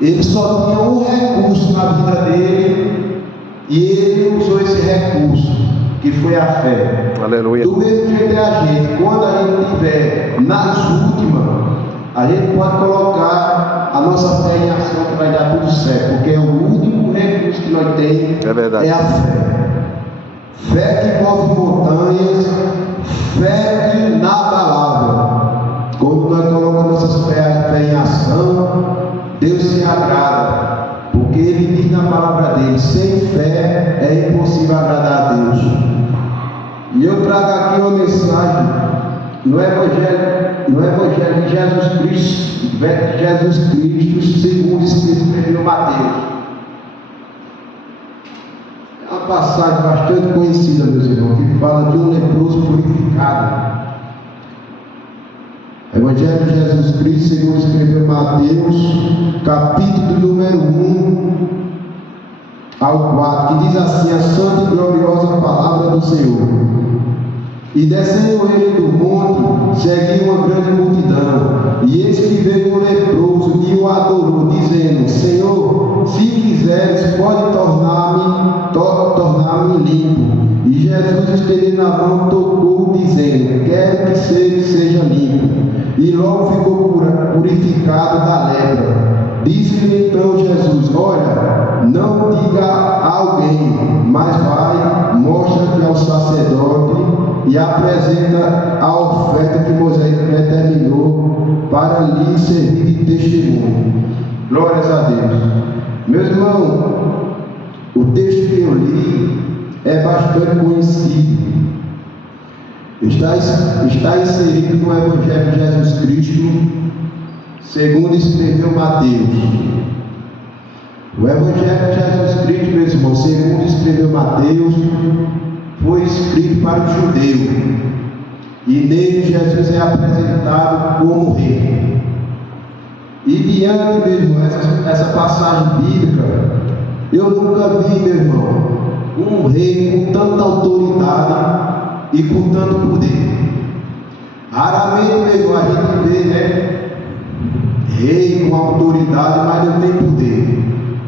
Ele só tinha um recurso na vida dele e ele usou esse recurso, que foi a fé. Aleluia. Do mesmo jeito é a gente, quando a gente estiver nas últimas, a gente pode colocar a nossa fé em ação que vai dar tudo certo, porque é o único recurso que nós temos, é a fé. Fé que move montanhas, fé inabalável. Quando nós colocamos nossas fé em ação, Deus se agrada, porque Ele diz na palavra dele: sem fé é impossível agradar a Deus. E eu trago aqui uma mensagem no Evangelho de Jesus Cristo, segundo escreveu Mateus. É uma passagem bastante conhecida, meus irmãos, que fala de um leproso purificado. Evangelho de Jesus Cristo, segundo escreveu Mateus, capítulo número 1 ao 4, que diz assim: a santa e gloriosa palavra do Senhor. E descendo ele do monte, seguiu uma grande multidão, e eis que veio um leproso e o adorou, dizendo: Senhor, se quiseres, pode tornar-me limpo. E Jesus, estendendo a mão, tocou, dizendo: quero que seja limpo. E logo ficou purificado da lepra. Disse-lhe então Jesus: olha, não diga a alguém, mas vai, mostra-te ao sacerdote e apresenta a oferta que Moisés determinou para lhe servir de testemunho. Glórias a Deus. Meus irmãos, o texto que eu li é bastante conhecido. Está inserido no Evangelho de Jesus Cristo, segundo escreveu Mateus. O Evangelho de Jesus Cristo, meus irmãos, segundo escreveu Mateus, foi escrito para o judeu. E nele Jesus é apresentado como rei. E diante, meu irmão, essa passagem bíblica, eu nunca vi, meu irmão, um rei com tanta autoridade e com tanto poder. Raramente, meu irmão, a gente vê, né, rei com autoridade, mas não tem poder.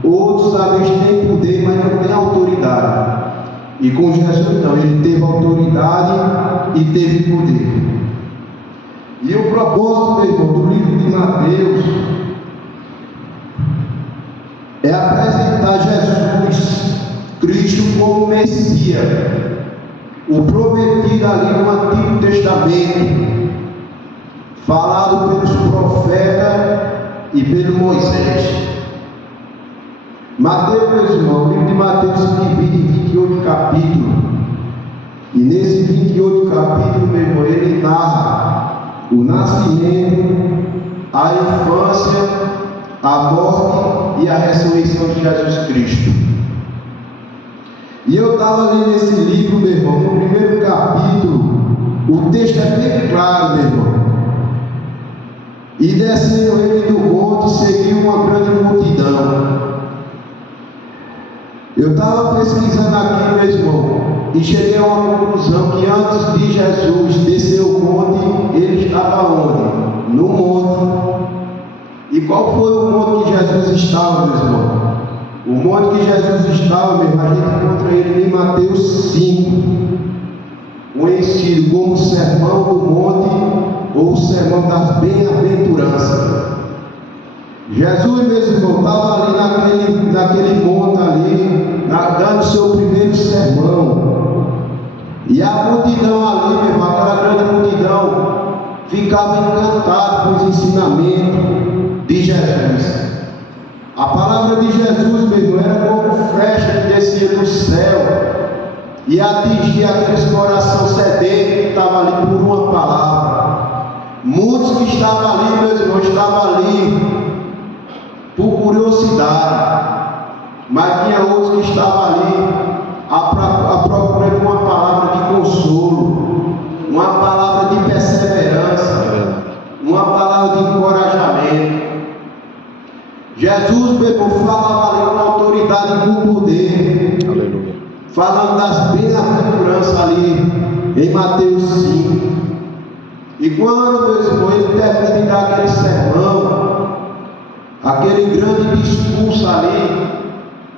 Outros, às vezes, têm poder, mas não têm autoridade. E com Jesus não, ele teve autoridade e teve poder. E o propósito, meu irmão, do livro de Mateus é apresentar Jesus Cristo como Messias, o prometido ali no Antigo Testamento, falado pelos profetas e pelo Moisés. Mateus, meus irmãos, o livro de Mateus se divide em 28 capítulos. E nesse 28 capítulos, meu irmão, ele narra o nascimento, a infância, a morte e a ressurreição de Jesus Cristo. E eu estava lendo esse livro, meu irmão, no primeiro capítulo, o texto é bem claro, meu irmão. E descendo ele do monte, seguiu uma grande multidão. Eu estava pesquisando aqui, meu irmão, e cheguei a uma conclusão que antes de Jesus descer o monte, ele estava onde? No monte. E qual foi o monte que Jesus estava, meus irmãos? O monte que Jesus estava, meu irmão, a gente encontra ele em Mateus 5, conhecido como o Sermão do Monte ou o Sermão das Bem-aventuranças. Jesus, meus irmãos, estava ali naquele monte ali, dando seu primeiro sermão. E a multidão ali, meu irmão, aquela grande multidão, ficava encantada com os ensinamentos de Jesus. A palavra de Jesus, meu irmão, era como flecha que descia do céu e atingia aqueles corações sedentos que estavam ali por uma palavra. Muitos que estavam ali, meus irmãos, estavam ali por curiosidade, mas tinha outros que estavam ali à procura de uma palavra de consolo, uma palavra de perseverança, uma palavra de encorajamento. Jesus, meu irmão, falava ali com autoridade e com poder. Aleluia. Falando das bem-aventuranças ali em Mateus 5. E quando, meus irmãos, ele termina de dar aquele sermão, aquele grande discurso ali,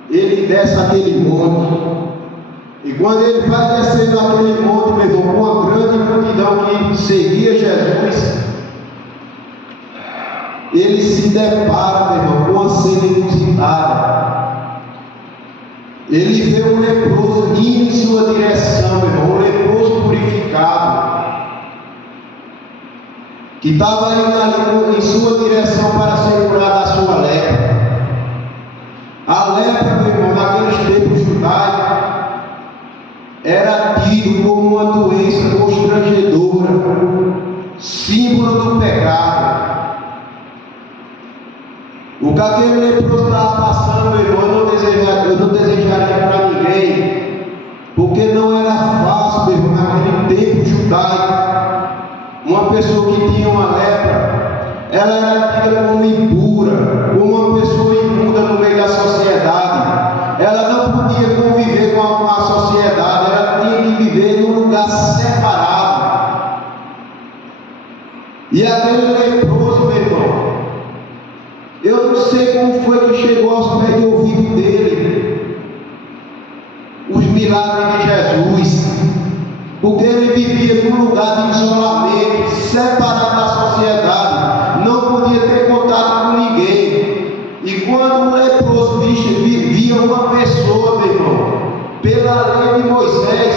ele desce aquele monte. E quando ele vai descendo aquele monte, meu irmão, com uma grande multidão que seguia Jesus, ele se depara, meu irmão, com uma cena inusitada. Ele vê um leproso indo em sua direção, meu irmão, um leproso purificado, que estava indo ali em sua direção para ser curado da sua lepra. A lepra, meu irmão, naqueles tempos judaicos, era tido como uma doença constrangedora, símbolo do pecado. O que aquele leproso estava passando, meu irmão, eu não desejaria para ninguém, porque não era fácil, meu irmão, naquele tempo judaico. Uma pessoa que tinha uma lepra, ela era tida como impura, como uma pessoa imunda no meio da sociedade. Ela não podia conviver com a sociedade, ela tinha que viver num lugar separado. E aquele leproso, meu irmão, eu não sei como foi que chegou aos pés de ouvido dele os milagres de Jesus, porque ele vivia num lugar de isolamento, separado da sociedade, não podia ter contato com ninguém. E quando o leproso via uma pessoa, meu irmão, pela lei de Moisés,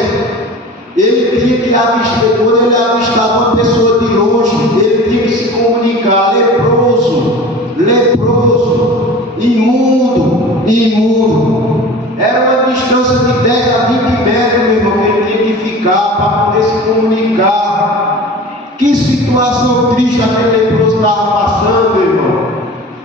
ele tinha que avistar. Quando ele avistava uma pessoa de longe, ele tinha que se comunicar: leproso, leproso, imundo, imundo. Era uma distância de 10 a 20 metros, meu irmão, que ele tinha que ficar para poder se comunicar. Que situação triste aquele leproso estava passando, meu irmão.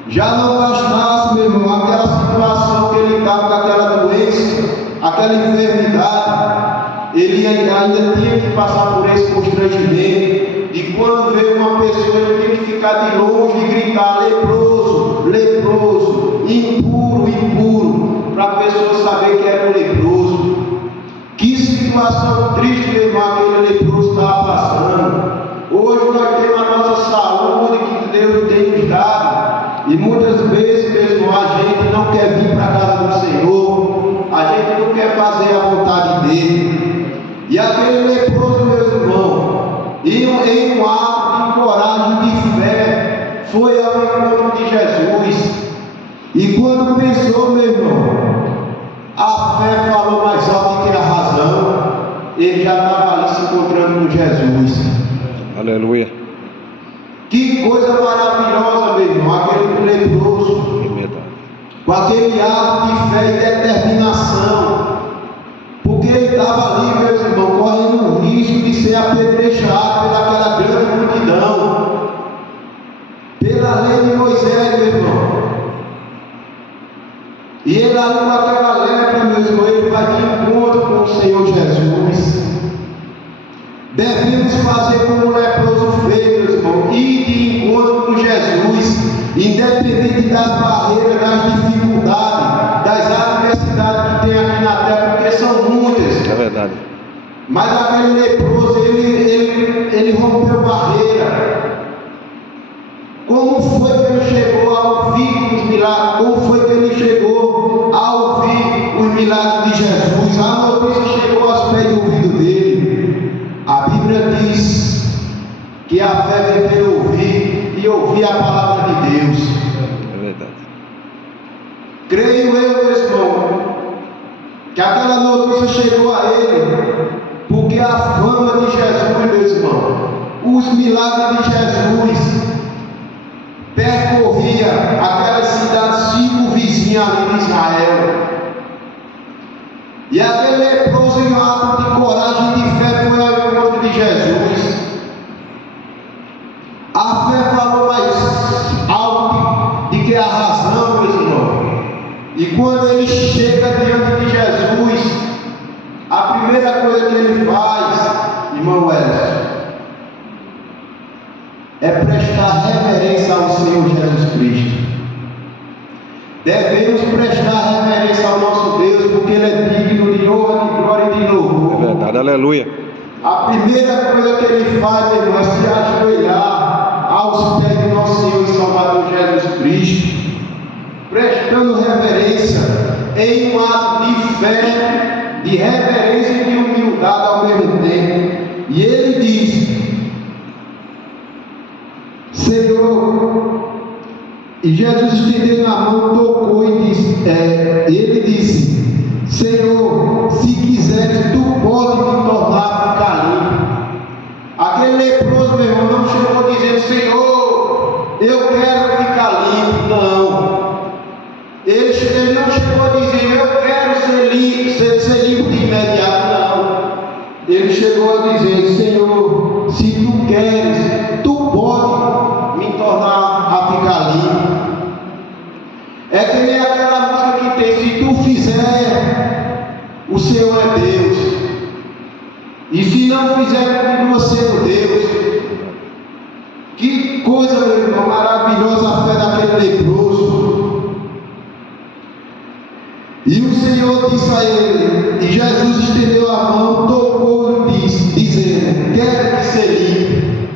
Já não bastasse, meu irmão, aquela situação que ele estava com aquela doença, aquela enfermidade, ele ainda tinha que passar por esse constrangimento. E quando veio uma pessoa, ele tinha que ficar de longe e gritar: leproso, leproso, impuro, impuro, para a pessoa saber que era um leproso. Que situação triste, meu irmão, aquele leproso estava passando. Hoje nós temos a nossa saúde que Deus tem nos dado, e muitas vezes, meu irmão, a gente não quer vir para a casa do Senhor, a gente não quer fazer a vontade dele. E aquele leproso, meu irmão, em um ato de coragem, de fé, foi ao encontro de Jesus. E quando pensou, meu irmão, a fé falou mais alto que a razão. Ele já estava ali se encontrando com Jesus. Aleluia. Que coisa maravilhosa, meu irmão, aquele leproso, com aquele ato de fé e determinação, porque ele estava ali, meus irmãos, correndo o risco de ser apedrejado pelaquela grande multidão, pela lei de Moisés, meu irmão. E ele ali com aquela lepra, meus irmãos, ele vai de encontro com o Senhor Jesus. Devemos fazer como o leproso fez, meus irmãos, ir de encontro com Jesus, independente das barreiras, das dificuldades, das adversidades que tem aqui na terra, porque são muitas. É verdade. Mas aquele leproso, ele rompeu barreira. Como foi que ele chegou a ouvir os milagres? Como foi que ele chegou a ouvir os milagres de Jesus? A notícia chegou aos pés do ouvido dele. A Bíblia diz que a fé vem pelo ouvir e ouvir a palavra de Deus. É verdade. Creio eu, meu irmão, que aquela notícia chegou a ele, porque a fama de Jesus, meu irmão, os milagres de Jesus, percorria aquelas cidades circunvizinhas ali de Israel. E aquele leproso, em um ato de coragem e de fé, foi ao encontro de Jesus. A fé falou mais alto de que a razão, meus irmãos. E quando ele chega diante de Jesus, a primeira coisa que ele faz, irmão Wellington, é prestar reverência ao Senhor Jesus Cristo. Devemos prestar reverência ao nosso Deus, porque Ele é digno de honra, de glória e de louvor. É verdade, aleluia. A primeira coisa que Ele faz, meu irmão, é se ajoelhar aos pés do nosso Senhor e Salvador Jesus Cristo. prestando reverência em um ato de fé, de reverência e de humildade ao mesmo tempo. E ele disse: Senhor, e Jesus estendendo a mão, tocou e disse, ele disse: Senhor, se quiseres, tu pode me tornar a ficar limpo. Aquele leproso, meu irmão, não chegou dizendo: Senhor, eu quero ficar limpo. Não. Ele não chegou dizendo: eu quero ser limpo de imediato. Não. Ele chegou a dizer: Senhor, se tu queres, tu pode me tornar a ficar limpo. É que nem aquela música que tem: se tu fizer, o Senhor é Deus. E se não fizer, continua sendo Deus. Que coisa, meu irmão, maravilhosa a fé daquele leproso. E o Senhor disse a ele, e Jesus estendeu a mão, tocou e disse, dizendo: quero que ser limpo.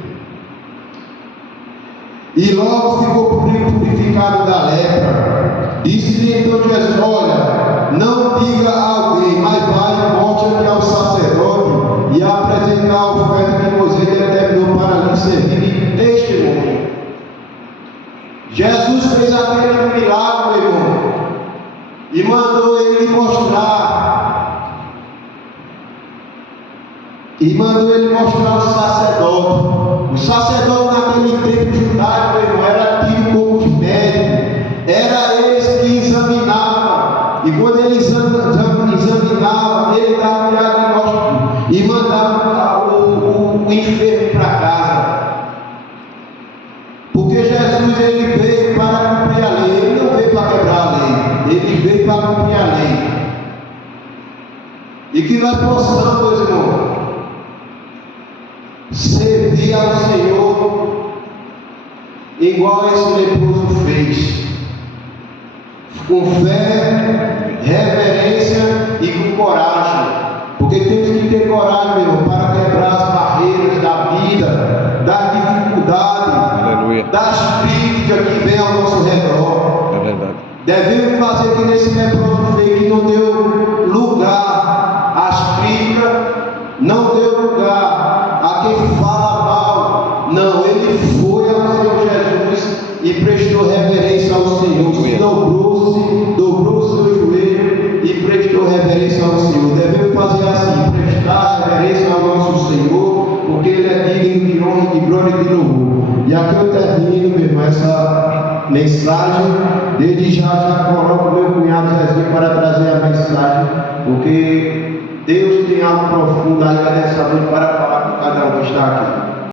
E logo ficou purificado da lepra. Disse-lhe então Jesus: olha, não diga a alguém, mas vai e mostre aqui ao sacerdote e apresentar a oferta que Moisés determinou para lhe servir de testemunho. Jesus fez aquele milagre, meu irmão, e mandou ele mostrar. E mandou ele mostrar ao sacerdote. O sacerdote naquele tempo judaico, meu irmão, era tido como os médicos. Era eles que examinavam. E quando ele examinava, ele dava o diagnóstico e mandava o enfermo para casa. Porque Jesus, ele veio para cumprir a lei. Ele não veio para quebrar a lei. Ele veio para cumprir a lei. E que nós possamos, meus irmãos, servir ao Senhor igual esse leproso fez, com fé, reverência e com coragem. Porque temos que ter coragem, meu irmão, para quebrar as barreiras da vida, das dificuldades, Aleluia. das críticas que vêm ao nosso redor. É verdade. Devemos fazer que nesse leproso fez, que não deu lugar às críticas, não deu lugar a quem fala mal. Não, ele foi ao Senhor Jesus e prestou reverência ao Senhor, dobrou o seu joelho e prestou reverência ao Senhor. Devemos fazer assim, prestar reverência ao nosso Senhor, porque Ele é digno de honra, de glória e de louvor. E aqui eu termino, meu irmão, essa mensagem. Desde já coloco o meu cunhado Zezinho para trazer a mensagem, porque Deus tem algo profundo aí